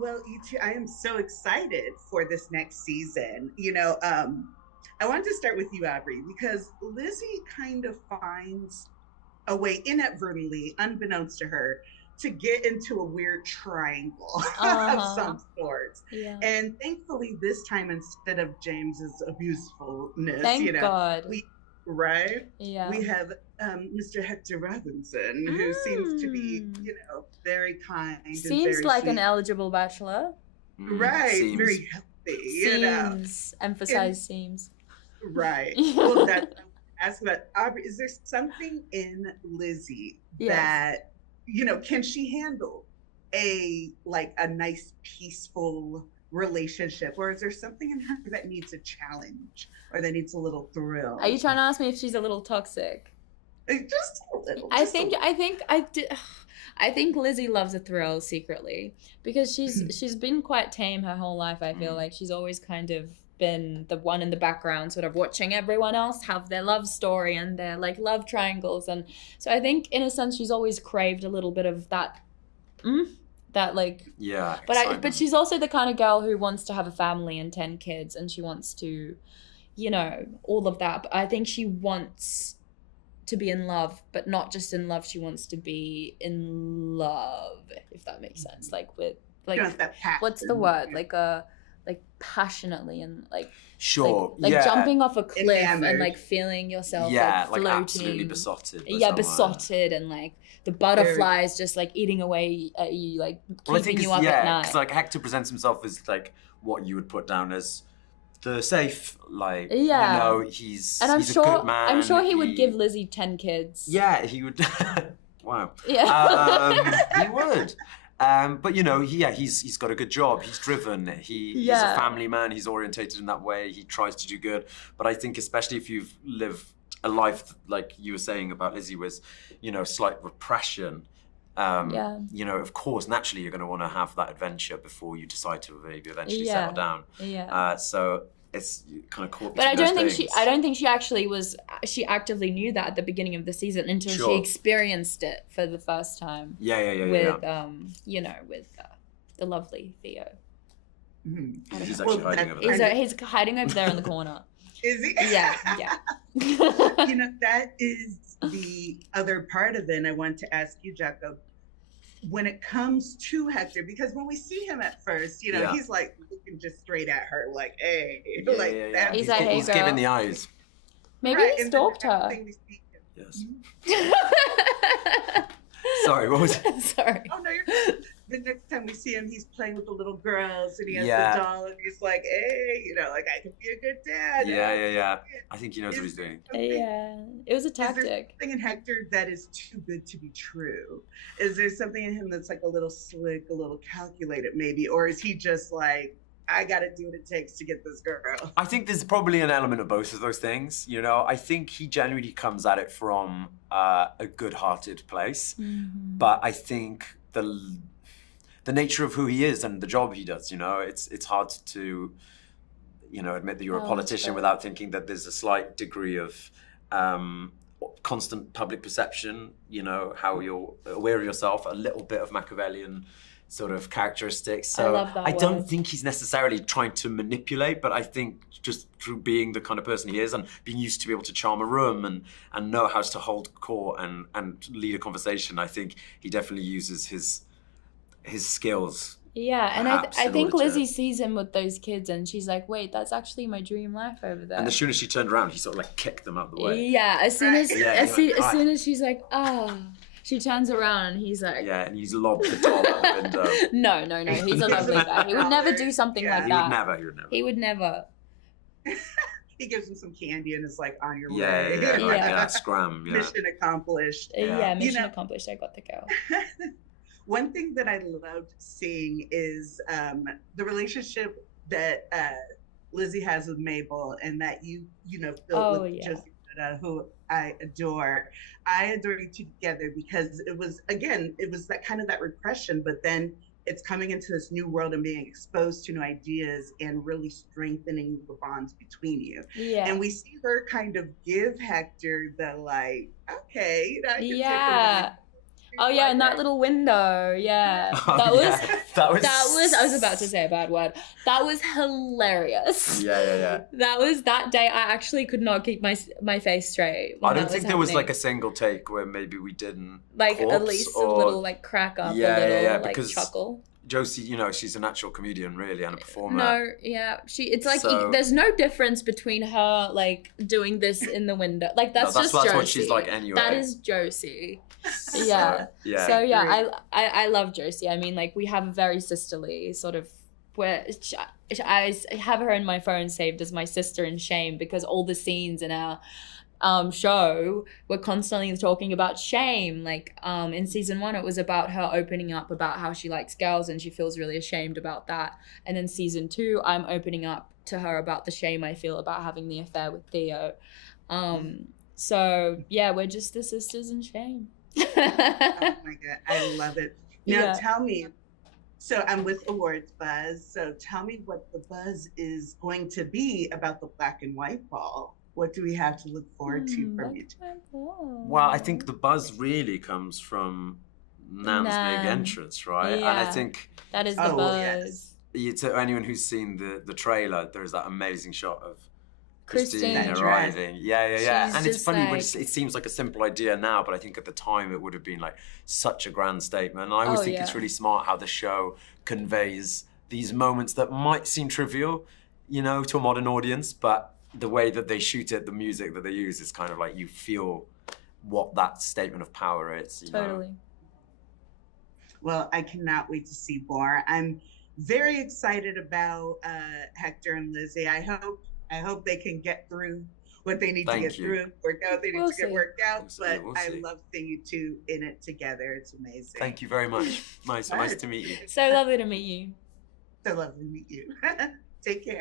Well, you two, I am so excited for this next season. I wanted to start with you, Aubrey, because Lizzie kind of finds a way inadvertently, unbeknownst to her, to get into a weird triangle of Uh-huh. some sorts. Yeah. And thankfully, this time, instead of James's abusefulness, Thank God. we, right? Yeah. We have Mr. Hector Robinson, who seems to be, Mm. very kind and Seems very like an sweet. eligible bachelor. Right, Seems. very healthy. Seems. And Emphasize seems. right. Well, that's ask about Aubrey. Is there something in Lizzie Yes. that can she handle a nice peaceful relationship, or is there something in her that needs a challenge or that needs a little Are you thrill? trying to ask me if she's a little toxic? Just a little, I just a think little. I think I did. I think Lizzie loves a thrill secretly because she's been quite tame her whole life. I feel Mm. like she's always kind of been the one in the background, sort of watching everyone else have their love story and their like love triangles, and so I think in a sense she's always craved a little bit of that, mm, that like. Yeah, But excitement. she's also the kind of girl who wants to have a family and 10 kids, and she wants to, all of that. But I think she wants to be in love, but not just in love. She wants to be in love, if that makes sense. Like with like, That what's the passion word? Like passionately and Sure. like Yeah. jumping off a cliff and enamored. like feeling yourself Yeah, like like absolutely floating. besotted by Yeah, someone. besotted and like the Very butterflies just like eating away at you, like Well, I keeping think you it's, up at yeah, because night. like Hector presents himself as like what you would put down as the safe, like Yeah. And he's a good I'm man. sure he would give Lizzie 10 kids. Yeah, he would. Wow. Yeah. He would. But he's got a good job. He's driven. He's a Yeah. family man. He's orientated in that way. He tries to do good. But I think especially if you've lived a life like you were saying about Lizzie was, slight repression. Yeah. Of course, naturally you're going to want to have that adventure before you decide to maybe eventually Yeah. settle down. Yeah. So it's kind of caught But I between don't think those things. she actually was. She actively knew that at the beginning of the season until she Sure. experienced it for the first time Yeah. with with the lovely Theo. Mhm. I don't He's know. actually hiding over He's there. he's hiding over there in the corner. Is he? Yeah. That is the other part of it. And I want to ask you, Jacob, when it comes to Hector, because when we see him at first, Yeah. he's like looking just straight at her, like, hey, Yeah, like yeah. that. He's like, hey, He's girl. giving the eyes. Maybe Right, he and then stalked the her. next thing we see Yes. him- Sorry, what was it? Sorry. Oh no, you're the next time we see him, he's playing with the little girls and he has Yeah. the doll and he's like, hey, like I can be a good dad. Yeah. I think he knows what he's doing. Yeah, it was a Is there tactic. something in Hector that is too good to be true? Is there something in him that's like a little slick, a little calculated, maybe? Or is he just like, I got to do what it takes to get this girl? I think there's probably an element of both of those things. I think he genuinely comes at it from a good-hearted place, Mhm. but I think the nature of who he is and the job he does, it's hard to, admit that you're a Oh, politician sure. without thinking that there's a slight degree of constant public perception, how you're aware of yourself, a little bit of Machiavellian sort of characteristics. So I love that I don't word. think he's necessarily trying to manipulate, but I think just through being the kind of person he is and being used to be able to charm a room and know how to hold court and lead a conversation, I think he definitely uses his skills. Yeah, and Perhaps I in think order to- Lizzie sees him with those kids, and she's like, "Wait, that's actually my dream life over there." And as soon as she turned around, he sort of like kicked them out the way. Yeah, as soon as Right. Yeah, as, you're like, as "Hi." soon as she's like, she turns around and he's like, Yeah, and he's lobbed the doll out the window. No, he's a lovely guy. He would never do something Yeah. like He that. would never. He would never. He gives him some candy and is like, on your Yeah, way. yeah, like Yeah. that scram. Yeah. Mission accomplished. Yeah. Mission know- accomplished. I got the girl. One thing that I loved seeing is the relationship that Lizzie has with Mabel, and that you built Oh, with yeah. Josie, who I adore. I adore you two together because it was that kind of that repression, but then it's coming into this new world and being exposed to new ideas and really strengthening the bonds between you. Yeah. And we see her kind of give Hector the like, okay, I can take Yeah. Oh yeah, in that little window. Yeah. That was I was about to say a bad word. That was hilarious. Yeah. That day I actually could not keep my face straight. I don't think there was like a single take where maybe we didn't like at least a little like crack up, a little like because chuckle. Josie, you know, she's a natural comedian really and a performer. No, yeah. It's like there's no difference between her like doing this in the window. Like that's Josie. That's what she's like anyway. That is Josie. Yeah. So yeah, I love Josie. I mean, like we have a very sisterly sort of where I have her in my phone saved as my sister in shame because all the scenes in our show we're constantly talking about shame. Like in season 1 it was about her opening up about how she likes girls and she feels really ashamed about that, and then season 2 I'm opening up to her about the shame I feel about having the affair with Theo. So yeah, we're just the sisters in shame. Oh my god, I love it. Now tell me, so I'm with awards buzz, so tell me what the buzz is going to be about the Black and White Ball. What do we have to look forward to from you? Well, I think the buzz really comes from Nan's big entrance, right? Yeah. And I think that is the buzz. Yes. To anyone who's seen the trailer, there's that amazing shot of Christine arriving. Yeah. And it's funny, like... it seems like a simple idea now, but I think at the time it would have been like such a grand statement. And I always think it's really smart how the show conveys these moments that might seem trivial, you know, to a modern audience, but the way that they shoot it, the music that they use is kind of like you feel what that statement of power is. You know? Well, I cannot wait to see more. I'm very excited about Hector and Lizzy. I hope they can get through what they need to get through, work out. They need to get worked out. But I love seeing you two in it together. It's amazing. Thank you very much. Nice to meet you. So lovely to meet you. So lovely to meet you. Take care.